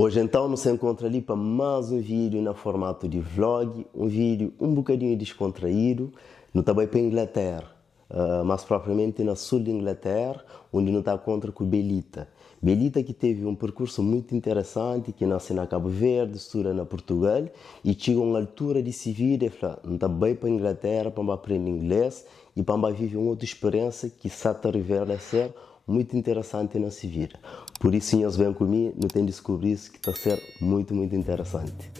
Hoje então nos encontra ali para mais um vídeo na formato de vlog, um vídeo um bocadinho descontraído, no também para a Inglaterra, mais propriamente na sul de Inglaterra, onde não está contra com Belita. Belita que teve um percurso muito interessante, que nasceu na Cabo Verde, estuda na Portugal e chegou a uma altura de se vir e falou, não está bem para a Inglaterra para aprender inglês e para viver uma outra experiência que se revela ser muito interessante na se vida. Por isso, senhores, vêm comigo, não tem de descobrir isso que está a ser muito interessante.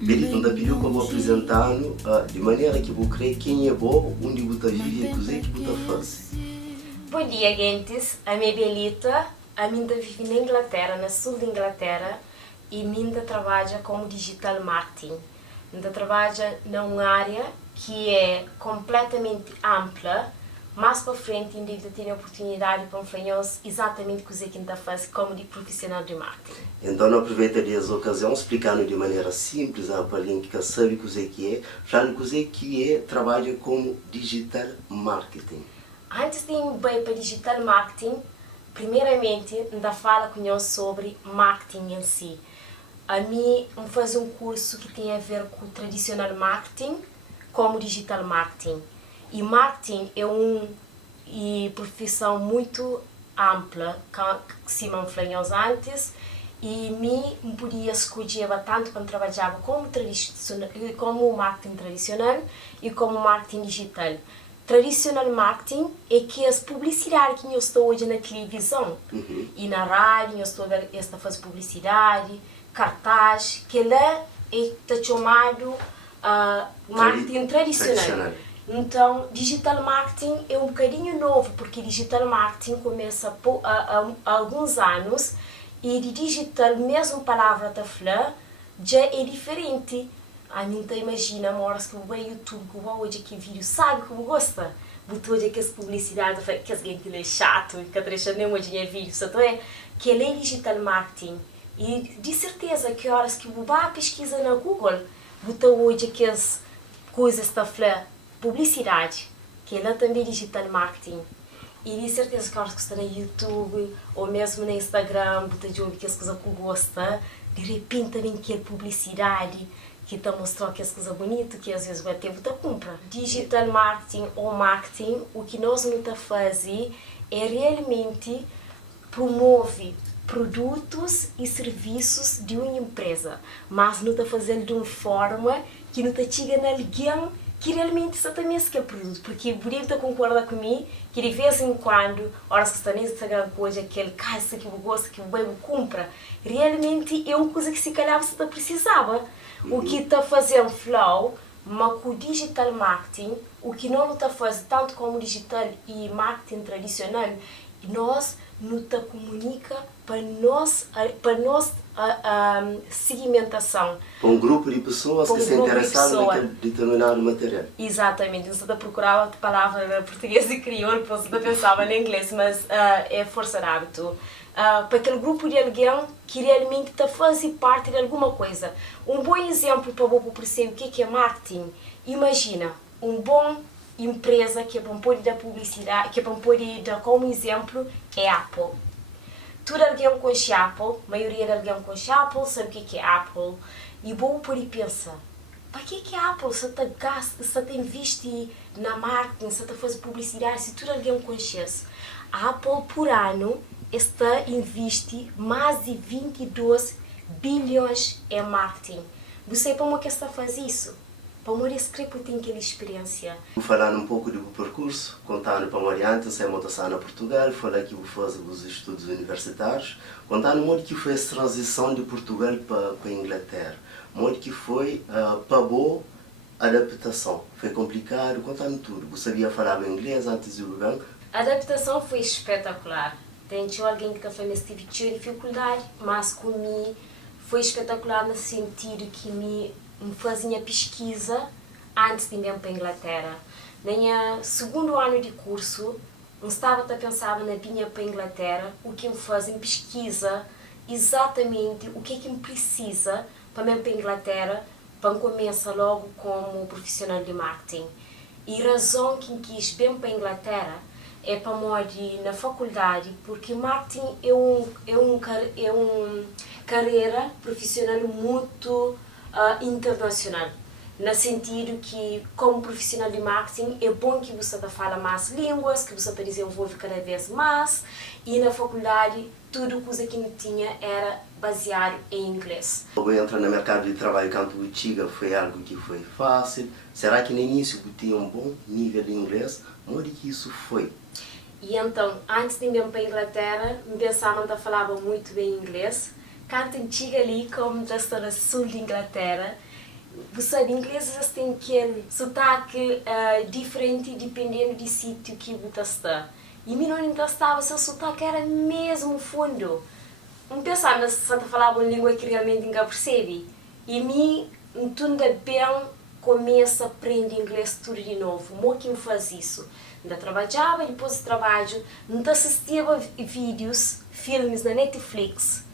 Belita, não pediu para eu apresentar de maneira que eu creio quem é bom, onde você vive e o que você faz. Bom dia, gentes. A minha Belita, a minha vive na Inglaterra, no sul da Inglaterra, e minha trabalha como digital marketing. Minha trabalha numa área que é completamente ampla. Mais para frente, ainda tenho a oportunidade para falar exatamente o que a gente faz como de profissional de marketing. Então, eu aproveitaria essa ocasião explicando de maneira simples para alguém que sabe o que é, falando o que é trabalho como digital marketing. Antes de ir bem para digital marketing, primeiramente, ainda fala com nós sobre marketing em si. A mim, faz um curso que tem a ver com o tradicional marketing como digital marketing. E marketing é uma profissão muito ampla, que se me falamos antes, e me podia escolher tanto quando trabalhava como marketing tradicional e como marketing digital. Tradicional marketing é que as publicidades que eu estou hoje na televisão e na rádio, eu estou a fazer publicidade, cartaz, que lá é chamado marketing tradicional. Então, digital marketing é um bocadinho novo, porque digital marketing começa há alguns anos e de digital, mesmo a palavra da falar, já é diferente. A mim te imagina, horas que eu vou ao YouTube, que eu vou hoje aqui vídeo, sabe que eu gosto? Botou hoje aqui as publicidades, que as gente é chato, que a trecha nem hoje é vídeo, sabe? É que é digital marketing. E de certeza que horas que eu vou à pesquisa na Google, botou hoje aqui as coisas da falar, publicidade, que ela também é digital marketing. E de certeza que horas que está no YouTube ou mesmo no Instagram, botou de ouvir que as coisas que eu gosto, de repente também que é publicidade, que está mostrando que as coisas bonitas, que às vezes vai ter muita compra. Digital marketing ou marketing, o que nós não está fazendo é realmente promover produtos e serviços de uma empresa, mas não está fazendo de uma forma que não está chegando a alguém que realmente está também aquele produto, porque o Burito concorda comigo que de vez em quando, horas que está no Instagram coisa, aquele caso que eu gosto, que eu bem compra, realmente é uma coisa que se calhar você precisava. O que está fazendo flow, mas com o digital marketing, o que não está fazendo tanto como digital e marketing tradicional, nós não está comunica para nós segmentação. Para um grupo de pessoas que se interessaram naquele determinado material. Exatamente, você está procurando a palavra português e crioulo, você pensava em inglês, mas é força de hábito. Para aquele grupo de alguém que realmente está fazendo parte de alguma coisa. Um bom exemplo para você perceber o que é marketing. Imagina, uma boa empresa que é para pôr da publicidade, que é para pôr como exemplo, é Apple. Todo alguém conhece Apple, a maioria de alguém conhece Apple, sabe o que é Apple. E vou por aí pensar, para que é Apple? Se está investir na marketing, se está fazendo publicidade, se todo alguém conhece. A Apple por ano está a investir mais de 22 bilhões em marketing. Você como que está a fazer isso? Para o esse crepo tem aquela experiência. Falando um pouco do percurso, contando para o Mariante, você monta na Portugal, falar que vou fazer os estudos universitários, contando modo que foi essa transição de Portugal para a Inglaterra, modo que foi para boa adaptação. Foi complicado, contando tudo. Você sabia falar inglês antes de ir? A adaptação foi espetacular. Tem alguém que também tive dificuldade, mas comigo foi espetacular no sentido que me fazia pesquisa antes de ir para a Inglaterra. No segundo ano de curso, eu estava a pensar na vinha para a Inglaterra, o que eu faço em pesquisa, exatamente o que me precisa para ir para a Inglaterra, para começar logo como profissional de marketing. E a razão que quis bem para a Inglaterra é para morrer na faculdade, porque marketing é um carreira profissional muito internacional. No sentido que, como profissional de marketing, é bom que você fala mais línguas, que você desenvolve cada vez mais, e na faculdade, tudo coisa que não tinha era baseado em inglês. Logo entrar no mercado de trabalho quando antiga foi algo que foi fácil. Será que no início tinha um bom nível de inglês? Onde que isso foi? E então, antes de ir para a Inglaterra, me pensava que falava muito bem inglês. Quando antiga ali, como já está no sul de Inglaterra, você de inglês já tem aquele sotaque diferente dependendo do sítio que você está. E mim não estava, seu sotaque era mesmo fundo. Não pensava que você falava uma língua que realmente ninguém percebe. E mim, tudo bem, começa a aprender inglês tudo de novo. Mo que me faz isso. Ainda trabalhava, depois do trabalho, não assistia vídeos, filmes na Netflix,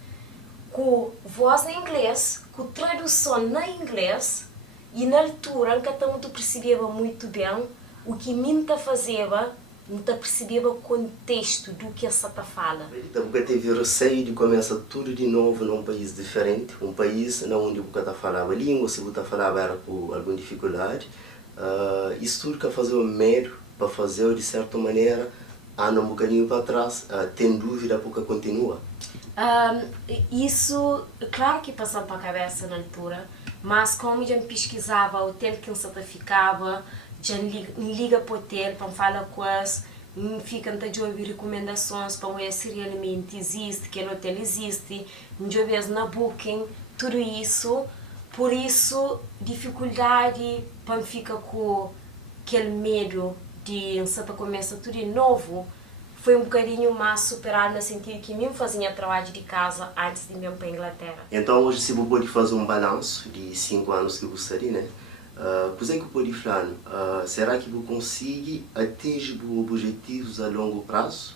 com voz em inglês, com tradução na inglês, e na altura nunca muito percebia muito bem o que me fazia, não percebia o contexto do que essa fala. Então, você teve receio de começar tudo de novo num país diferente, um país onde você falava a língua, se você falava era com alguma dificuldade. Isso tudo que fazia medo para fazer de certa maneira, anda um bocadinho para trás, tem dúvida porque continua. Isso, claro que passava para a cabeça na altura, mas como já pesquisava o hotel que você ficava, já liga para o hotel para falar com eles, fica a ouvir recomendações para ver se realmente existe, que o hotel existe, já vez na Booking, tudo isso. Por isso, dificuldade para ficar com aquele medo de você começar tudo de novo, foi um bocadinho mais superado no sentido que me fazia trabalho de casa antes de ir para a Inglaterra. Então hoje se você pode fazer um balanço de 5 anos que você está, né? O que pode falar? Será que você consegue atingir os objetivos a longo prazo?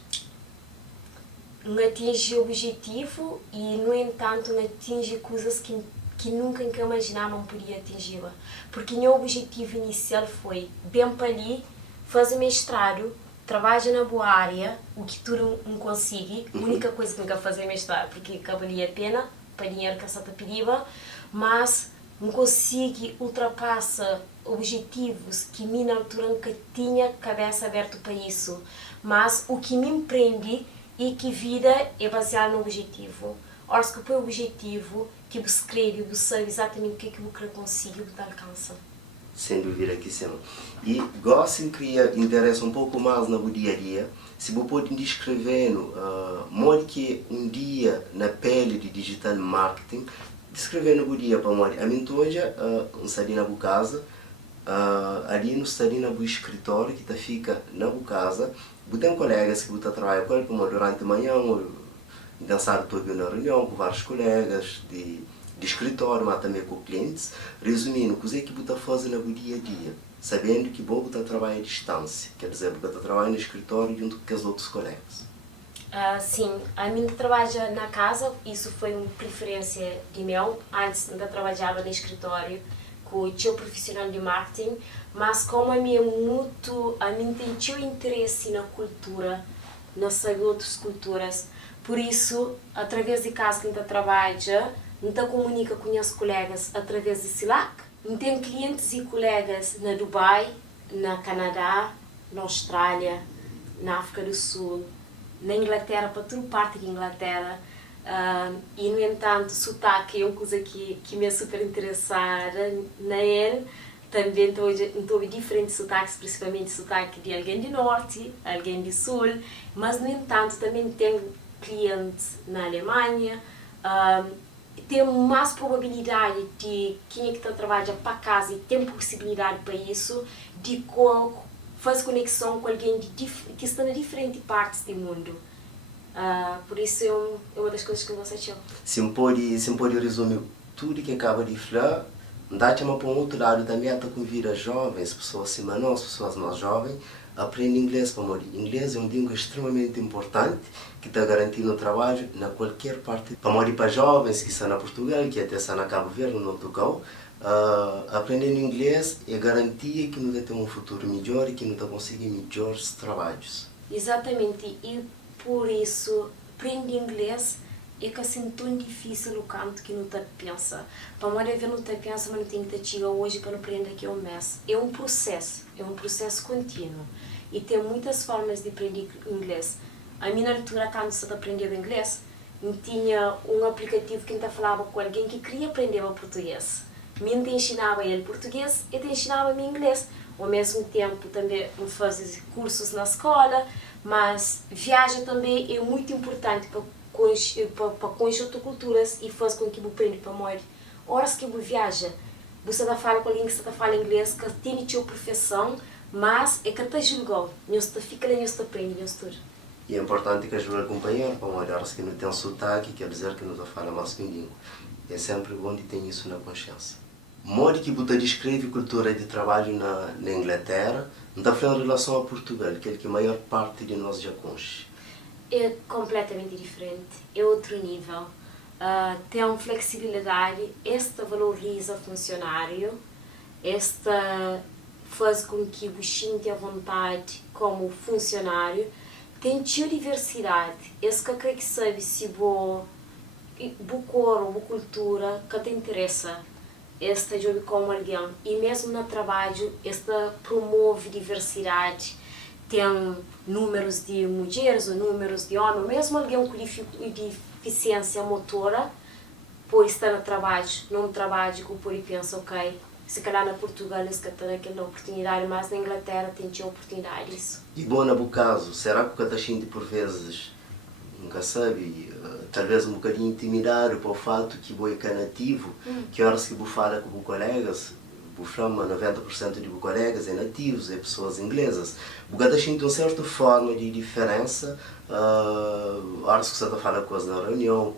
Não atinge o objetivo e, no entanto, não atinge coisas que nunca imaginava podia atingir. Porque o meu objetivo inicial foi, bem para ali, fazer mestrado, trabalho na boa área, o que tudo não consigo. A única coisa que nunca fazer mestrado, porque valia a pena, para dinheiro que essa pedia, mas não consigo ultrapassar objetivos que mim na altura nunca tinha cabeça aberta para isso. Mas o que me prende é que a vida é baseada no objetivo. Ora, se que o objetivo, que você crê, você sabe exatamente o que é que você consegue, você alcança. Sem dúvida que sim. E gostam que interessa um pouco mais no dia a dia. Se você pode descrever modo que um dia na pele de digital marketing, descrever no dia para modo. A mim hoje estou na minha casa, ali no estou na meu escritório que fica na minha casa. Eu tenho colegas que eu trabalho com eles durante a manhã, dançar estou na reunião com vários colegas de escritório, mas também com clientes. Resumindo, o que você está fazendo no dia a dia, sabendo que você está trabalhando à distância, quer dizer, você está trabalhando no escritório junto com os outros colegas. Sim, a mim trabalho na casa, isso foi uma preferência de meu, antes ainda trabalhava no escritório com o teu profissional de marketing, mas como a mim tem interesse na cultura, na saber outras culturas, por isso, através de casa que ainda trabalho, então comunica com os colegas através de Slack. Tenho clientes e colegas na Dubai, na Canadá, na Austrália, na África do Sul, na Inglaterra, para toda parte de Inglaterra. E, no entanto, sotaque é uma coisa que me é super interessada na ele. Também estou diferentes sotaques, principalmente sotaque de alguém do Norte, alguém do Sul. Mas, no entanto, também tenho clientes na Alemanha. Tem mais probabilidade de quem é que está trabalhando para casa e tem possibilidade para isso, de fazer conexão com alguém que está em diferentes partes do mundo. Por isso é uma das coisas que eu gosto de. Se pode resumir tudo que acaba de falar, dá para um outro lado também, até convida jovens, pessoas menores, pessoas mais jovens, aprende inglês para morir. Inglês é uma língua extremamente importante que está garantindo trabalho na qualquer parte. Para morir para jovens que estão na Portugal, que até estão na Cabo Verde, no Portugal, aprendendo inglês é garantia que não vai ter um futuro melhor e que não vai conseguir melhores trabalhos. Exatamente, e por isso, aprender inglês é que assim tão difícil o canto que não te pensa. Para uma vez não te pensa, mas não tem que te chegar hoje que não aprende aqui um mês. É um processo contínuo. E tem muitas formas de aprender inglês. A minha altura, quando se aprendeu inglês, eu tinha um aplicativo que eu falava com alguém que queria aprender o português. Eu te ensinava ele português e te ensinava me inglês. Ao mesmo tempo também fazia cursos na escola, mas viagem também é muito importante para conhecer outras culturas e faz com que você aprenda para morrer. Horas que você viaja, você fala com alguém que está falando inglês, que tem a sua profissão, mas é que te julgou. Você fica ali, você aprende, você tudo. E é importante que ajude a acompanhar, para olhar se que não tem sotaque, quer dizer que não fala mais com língua. É sempre bom de ter isso na consciência. Modo que você descreve a cultura de trabalho na Inglaterra, não está falando em relação a Portugal, que é que a maior parte de nós já conhece. É completamente diferente, é outro nível. Tem uma flexibilidade, esta valoriza o funcionário, esta faz com que você sinta a vontade como funcionário. Tem diversidade, esse que quer que sabe se boa cor ou cultura que te interessa. Esta joga como alguém e mesmo no trabalho esta promove diversidade, tem números de mulheres ou números de homens, mesmo alguém com deficiência motora pode estar no trabalho, num trabalho que pode pensar, ok, se calhar na Portugal eles que têm aquela oportunidade, mas na Inglaterra tem oportunidades. E bom, no caso, será que o Catachinde por vezes, nunca sabe, talvez um bocadinho intimidado pelo fato que você é nativo, que horas que você fala com os colegas, você fala 90% de os colegas é nativos, é pessoas inglesas. O Catachinde tem uma certa forma de diferença, horas que você fala com na reunião,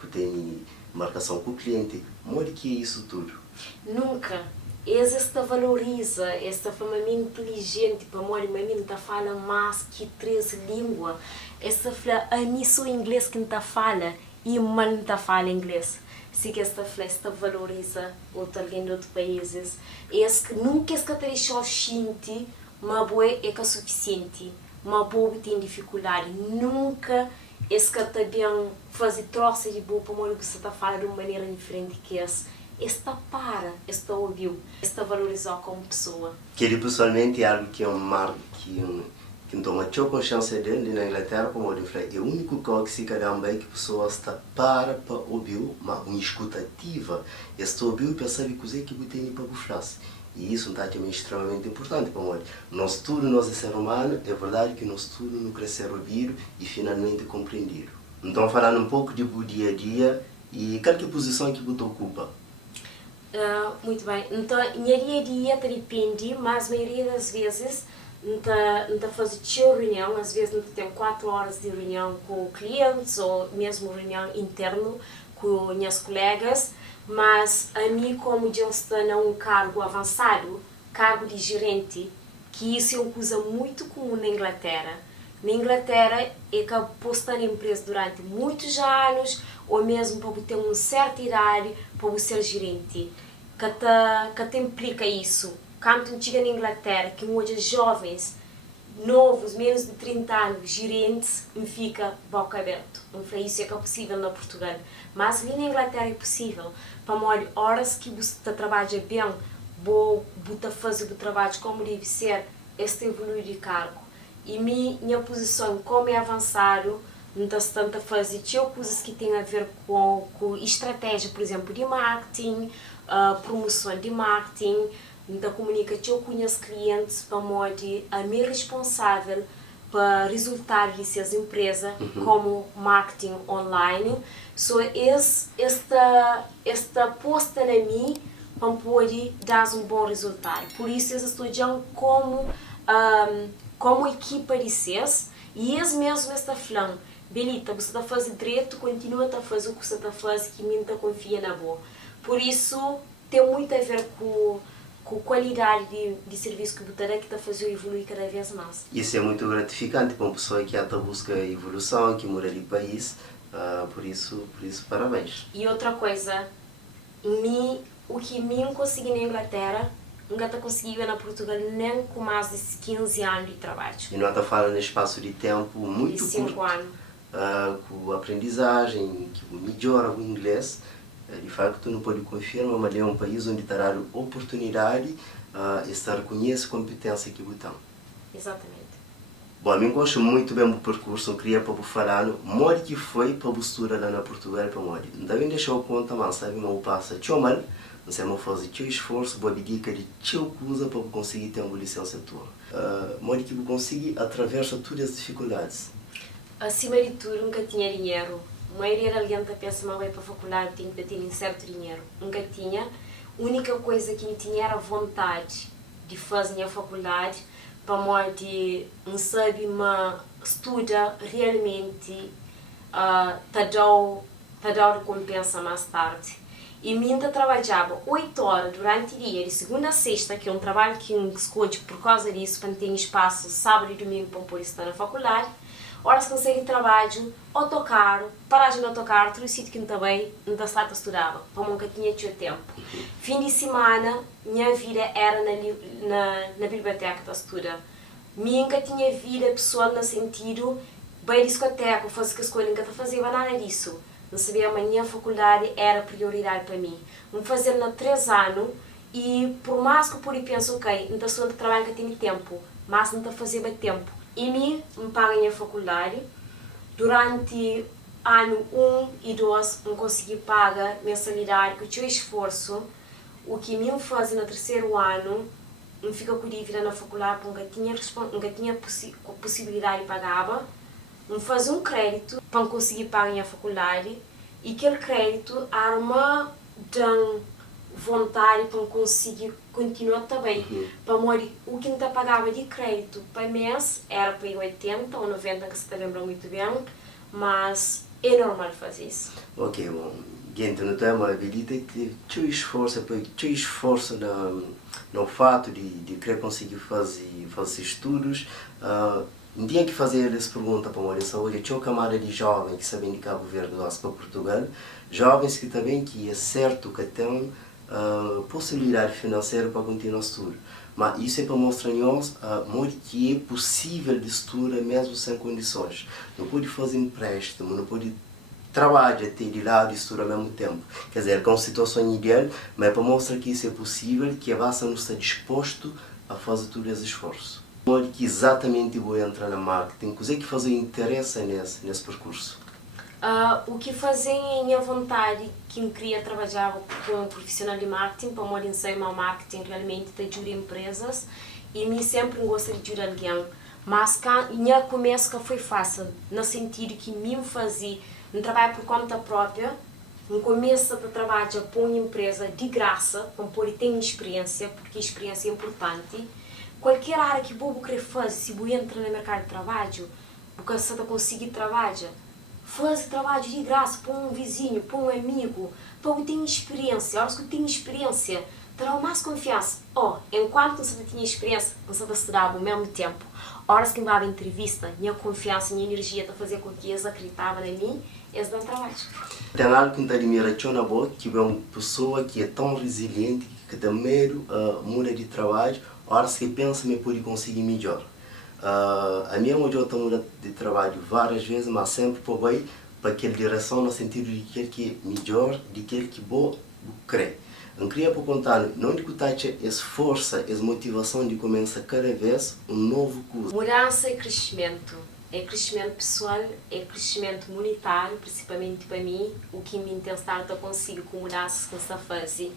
que tem marcação com o cliente, onde que é isso tudo? Nunca. Esta valoriza, esta forma inteligente para morrer, mas não fala mais que 3 línguas. Esta fala, a mim só inglês que não fala e mal não fala inglês. Se que esta valoriza outro alguém de outros países, nunca esta deixou gente, mas boa é que é suficiente, mas boa tem dificuldade, nunca esta também faz troça de boa para morrer que você está falando de uma maneira diferente que esta ouviu, esta valorizou como pessoa. Que ele pessoalmente é algo que é um marco que toma consciência dele na Inglaterra, como eu falei, é o único que se calhar é que a pessoa está para ouvir, uma escutativa, está ouviu e percebe que o que tem para falar. E isso é também extremamente importante para nós. Nosso tudo, nós é ser humano, é verdade que nosso tudo não crescer ouvido e finalmente compreendido. Então, falando um pouco de dia a dia e qual que é a posição que você ocupa? Muito bem, então minha dia a dia depende, mas a maioria das vezes não fazer reunião, às vezes não tem 4 horas de reunião com clientes ou mesmo reunião interno com minhas colegas, mas a mim como eu estou num cargo avançado, cargo de gerente, que isso é uma coisa muito comum na Inglaterra. Na Inglaterra é que posso estar na empresa durante muitos anos ou mesmo para ter uma certa idade para ser gerente. Que te implica isso. Quando chega na Inglaterra, que muitos jovens, novos, menos de 30 anos, gerentes, me fica boca aberta. Não foi isso que é possível na Portugal. Mas ali na Inglaterra é possível. Para molhar horas que você trabalha bem, você fazer o trabalho como deve ser, este evoluir de cargo. E minha posição como é avançado, não está tanto a fazer coisas que têm a ver com estratégia, por exemplo, de marketing, promoção de marketing, da comunicação com os clientes, para modo a mim responsável para resultar de suas empresas como marketing online. So esta posta na mim para poder dar um bom resultado. Por isso eu estou já como equipa de vocês e eles mesmo estão falando, Belita, você está fazendo direito, continua a fazer o que você está fazendo, que mim confia na boa. Por isso tem muito a ver com a qualidade de serviço que você está fazendo evoluir cada vez mais. Isso é muito gratificante para uma pessoa que está busca evolução, que mora de país, por isso parabéns. E outra coisa, o que eu consegui na Inglaterra, nunca está conseguindo na Portugal nem com mais de 15 anos de trabalho. E não está falando de espaço de tempo muito de 5 curto, anos. Com aprendizagem, que melhora o inglês. De facto, não pode confirmar, mas é um país onde terá oportunidade e se reconhece a competência que botam. Exatamente. Bom, eu gosto muito bem do percurso, eu queria para falar, mori que foi para buscar lá na Portugal para mori. Então, eu deixou conta, mas sabe, mas passa tão mal, não sei, mas fazer teu esforço, boa dica de teu coisa para conseguir ter uma licenciatura. Mori que conseguir atravessa todas as dificuldades. Acima de tudo, nunca tinha dinheiro. A maioria da gente pensa que vai para a faculdade tem que ter um certo dinheiro. Nunca tinha. A única coisa que tinha era vontade de fazer a faculdade, para morte não sabe, mas estuda realmente, tá dando recompensa mais tarde. E minha trabalhava 8 horas durante o dia, de segunda a sexta, que é um trabalho que eu escolho por causa disso, para ter espaço sábado e domingo para poder estar na faculdade. Horas que consegue trabalho, autocarro, paragem de autocarro, todo o sítio que não também, não está a estudar, para nunca tinha tempo. Fim de semana, minha vida era na biblioteca da estuda. Nunca tinha vida pessoal no sentido, bem discoteca, fazer que a escola nunca fazia nada disso. Não sabia, mas a minha faculdade era prioridade para mim. Vou fazer na 3 anos e por mais que eu pude pensar, ok, não estou de trabalho que tenho tempo, mas não estou a fazer bem tempo. E me paguem a faculdade. Durante ano 1 e 2 não consegui pagar mensalidade, com o seu esforço. O que me faz no 3º ano, não fica com dívida na faculdade, porque nunca tinha possibilidade de pagar. Não faz um crédito para conseguir pagar a faculdade. E aquele crédito era uma vontade para conseguir continuar também. Para morrer, o que não pagava de crédito para mês era para 80 ou 90, que se lembra muito bem, mas é normal fazer isso. Ok, bom. Gente, não tem uma habilidade que teu esforço no fato de querer conseguir fazer estudos. Não tinha que fazer essa pergunta para a saúde. Tinha uma camada de jovens que sabem de Cabo Verde para Portugal, jovens que também que é certo que têm possibilidade financeira para continuar a estudar. Mas isso é para mostrar-nos que é possível de estudar mesmo sem condições. Não pode fazer empréstimo, não pode trabalhar até de lado e estudar ao mesmo tempo. Quer dizer, com a situação ideal, mas é para mostrar que isso é possível, que a base não está disposto a fazer todo esse esforço. Que exatamente vou entrar na marketing, o que fazer interesse nesse percurso? O que fazer em minha vontade, que eu queria trabalhar como profissional de marketing, para morar em marketing realmente te ajuda empresas e me sempre gosto de ajudar alguém. Mas no começo foi fácil, no sentido que me fazia um trabalho por conta própria, no começo de trabalhar para uma empresa de graça, para poder ter experiência, porque a experiência é importante. Qualquer área que você querer fazer, se você entrar no mercado de trabalho, você está conseguir trabalhar. Faz trabalho de graça para um vizinho, para um amigo, para eu ter experiência. Horas que eu tenho experiência, terá mais confiança. Enquanto você tinha experiência, você vai estudar ao mesmo tempo. Horas que eu vai à entrevista, minha confiança, minha energia está fazer com que eles acreditavam em mim, eles dão trabalho. Tem algo que me admira na boa, que é uma pessoa que é tão resiliente, que tem medo, muda de trabalho, horas que pensa que pode conseguir melhor. A minha mulher está mudando de trabalho várias vezes, mas sempre para aquela direção no sentido de que é melhor, de que vou querer. Eu queria contar, não de que essa força, essa motivação de começar cada vez um novo curso. Mudança é crescimento pessoal, é crescimento monetário, principalmente para mim, o que me intentar eu consigo com mudanças que está fazendo.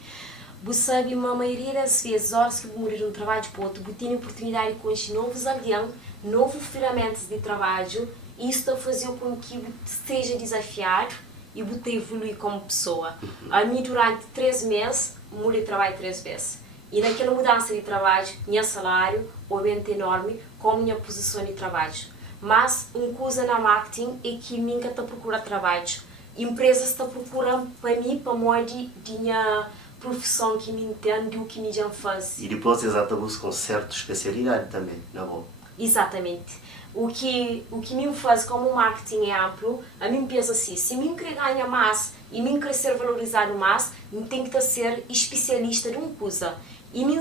Você sabe, a maioria das vezes, horas que eu mudar de um trabalho para outro, eu tenho a oportunidade de conhecer novos alguém, novas ferramentas de trabalho, e isso está fazendo com que eu seja desafiado e eu evoluir como pessoa. A mim, durante 3 meses, mudei de trabalho 3 vezes. E naquela mudança de trabalho, meu salário aumenta enorme com a minha posição de trabalho. Mas uma coisa na marketing é que nunca está procurando trabalho. Empresas estão procurando para mim, para modo de minha profissão que me entende o que me já faz. E depois exatamente com certa especialidade também, não é bom? Exatamente. O que me faz como marketing é amplo, a mim pensa assim, se eu querer ganhar mais e me querer ser valorizado mais, eu tenho que ser especialista de uma coisa. E mim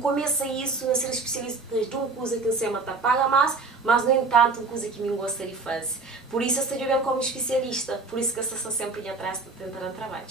começa isso, a ser especialista de uma coisa que você mata paga mais, mas no entanto uma coisa que me gosta de fazer. Por isso eu estou bem como especialista, por isso que eu estou sempre atrás de tentar um trabalho.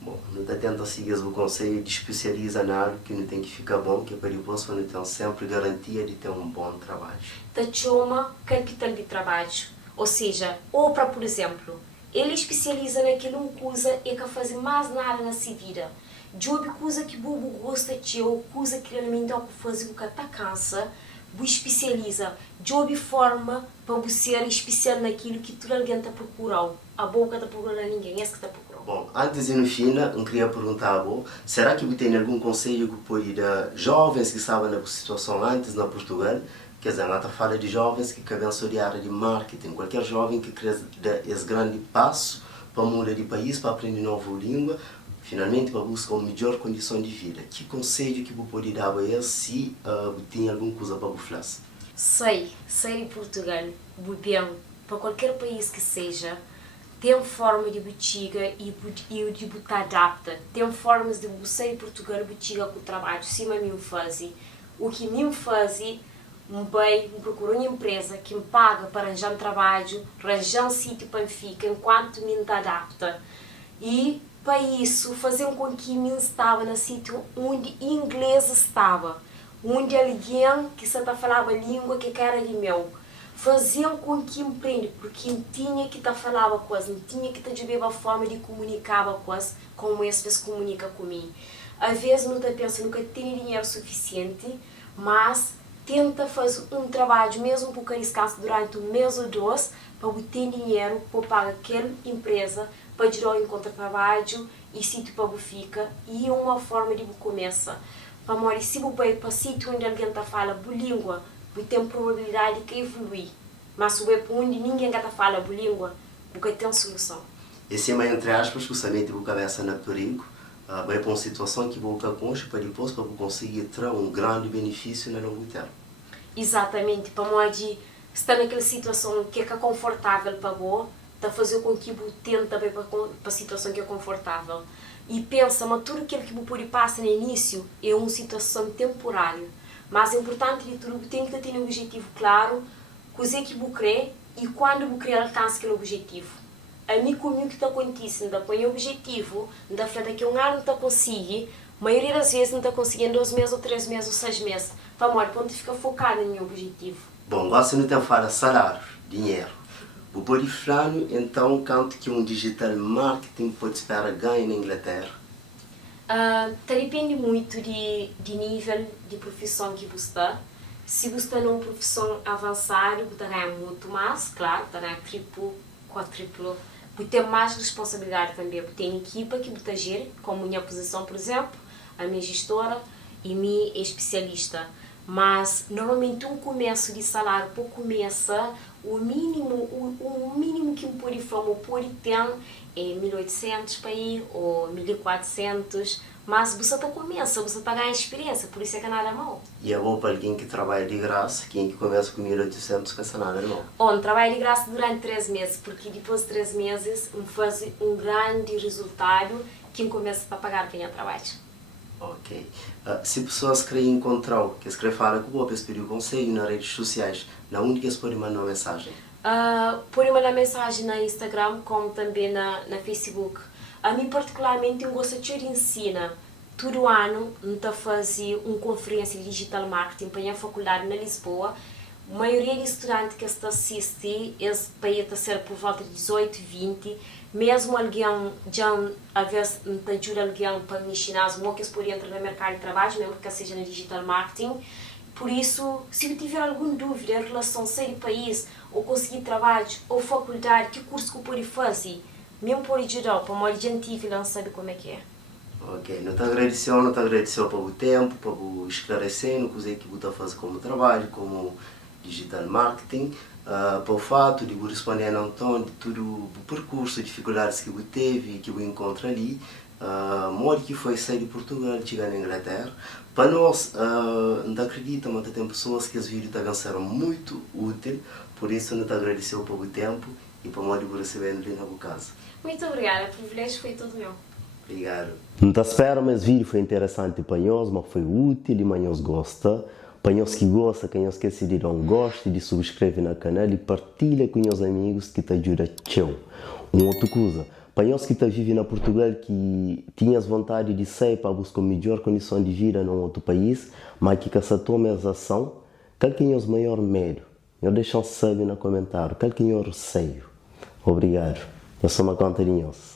Bom, não está tentando seguir o conselho de especializar na área que não tem que ficar bom, que é para depois não ter sempre garantia de ter um bom trabalho. Te chama capital de trabalho, ou seja, ou para, por exemplo, ele especializa naquilo coisa e que faz mais nada na sua vida. Job coisa que bobo gosta de eu, coisa que realmente é o que faz o que está cansa, bu especializa. Job forma para você ser especial naquilo que toda alguém está procurando. A boca está procurando ninguém, esse que está procurando. Bom, antes de no fim, eu queria perguntar a você, será que você tem algum conselho que pode dar jovens que estavam na situação antes na Portugal? Quer dizer, ela fala de jovens que querem estudar área de marketing, qualquer jovem que quer dar esse grande passo para mudar de país, para aprender nova língua, finalmente para buscar uma melhor condição de vida. Que conselho que você pode dar a eles se tem alguma coisa para você falar? Sei de Portugal, bem, para qualquer país que seja, tem forma de botiga e de botar adapta. Tem formas de você em Portugal botiga com o trabalho, sim, a mim faz. O que me faz, me procuro uma empresa que me paga para arranjar um trabalho, arranjar um sítio para me ficar enquanto me adapta. E para isso, fazer com que eu estava no sítio onde inglês estava, onde alguém que só falava a língua que era de meu. Fazer com que eu aprenda, porque eu tinha que falava coisas, eu tinha que ter a forma de comunicar coisas como as pessoas comunicam comigo. Às vezes não pensa, nunca tenho dinheiro suficiente, mas tenta fazer um trabalho, mesmo um pouco arriscado durante um mês ou dois, para ter dinheiro para pagar aquela empresa, para gerar um trabalho e sítio para você ficar, e é uma forma de você começar. Para morrer, se você vai para sítio onde alguém fala boa língua, você tem probabilidade de evoluir. Mas se você vai para onde ninguém fala boa língua, você tem solução. Esse é mais entre aspas, justamente você cabeça na perigo, vai para uma situação que você concha para depois para conseguir ter um grande benefício na longo termo. Exatamente, para morrer, estar naquela situação que é confortável para você, está a fazer com que você tente também para a situação que é confortável. E pensa, mas tudo aquilo que você pode passar no início é uma situação temporária. Mas é importante de tudo, você tem que ter um objetivo claro, coisa que você quer e quando você quer alcançar aquele objetivo. A mim, comigo que está acontecendo, ainda põe o objetivo, ainda fala que um ano não consegue, a maioria das vezes não está conseguindo 2 meses, ou 3 meses, ou 6 meses. Para morrer, ponto fica focado no meu objetivo. Bom, agora se não tem falar salário, dinheiro. O pode falar, então, quanto que um digital marketing pode esperar ganhar na Inglaterra? Depende muito de nível de profissão que você está. Se você está numa profissão avançada, você ganha muito mais, claro, você ganha triplo, quadruplo. Você tem mais responsabilidade também. Você tem equipa que você gera, como minha posição, por exemplo, a minha gestora e minha especialista. Mas, normalmente, um começo de salário, para começar, o mínimo que um pode ter é 1.800 para ir, ou 1.400, mas você está começa, você está ganhando experiência, por isso é que nada é mau. E é bom para alguém que trabalha de graça, quem que começa com 1.800, que essa nada é mau. Bom, trabalho de graça durante 3 meses, porque depois de 3 meses me faz um grande resultado, quem começa a pagar bem o trabalho. Ok. Se pessoas querem encontrar, que se querem falar com você, pedir o conselho nas redes sociais, na onde que eles podem mandar uma mensagem? Podem mandar mensagem na Instagram, como também na Facebook. A mim, particularmente, eu gosto de ensinar. Todo ano, eu faço uma conferência de digital marketing para a faculdade na Lisboa. A maioria dos estudantes que está assistem, eles para ser por volta de 18, 20. Mesmo alguém já às vezes ajuda alguém para me ensinar como que eles podem entrar no mercado de trabalho, mesmo que seja no digital marketing. Por isso, se eu tiver alguma dúvida em relação a sair do país, ou conseguir trabalho, ou faculdade, que curso que eu posso fazer, mesmo pode ajudar, para uma gente não sabe como é que é. Ok, não te agradeceu pelo tempo, para esclarecer no que você está fazendo como trabalho, como digital marketing, para o fato de você responder a Antônio de todo o percurso, dificuldades que você teve, que você encontra ali, modo que foi sair de Portugal e chegar na Inglaterra. Para nós, não acredita, mas tem pessoas que esse vídeo está sendo muito útil, por isso não te agradeceu pelo tempo e para modo de você receber ali na casa. Muito obrigada, o privilégio foi todo meu. Obrigado. Não te espero, mas o vídeo foi interessante para nós, mas foi útil e mas nós gosta. Para nós que gosta, que não esquece de dar um gosto, de subscrever no canal e partilha com os amigos que te ajuda. Tchau. Uma outra coisa, para nós que está vivendo na Portugal, que tinhas vontade de sair para buscar melhor condição de vida num outro país, mas que se toma essa ação, qual que é o maior medo? Eu deixo saber no comentário, qual que é o receio? Obrigado. Eu sou uma conta de nós.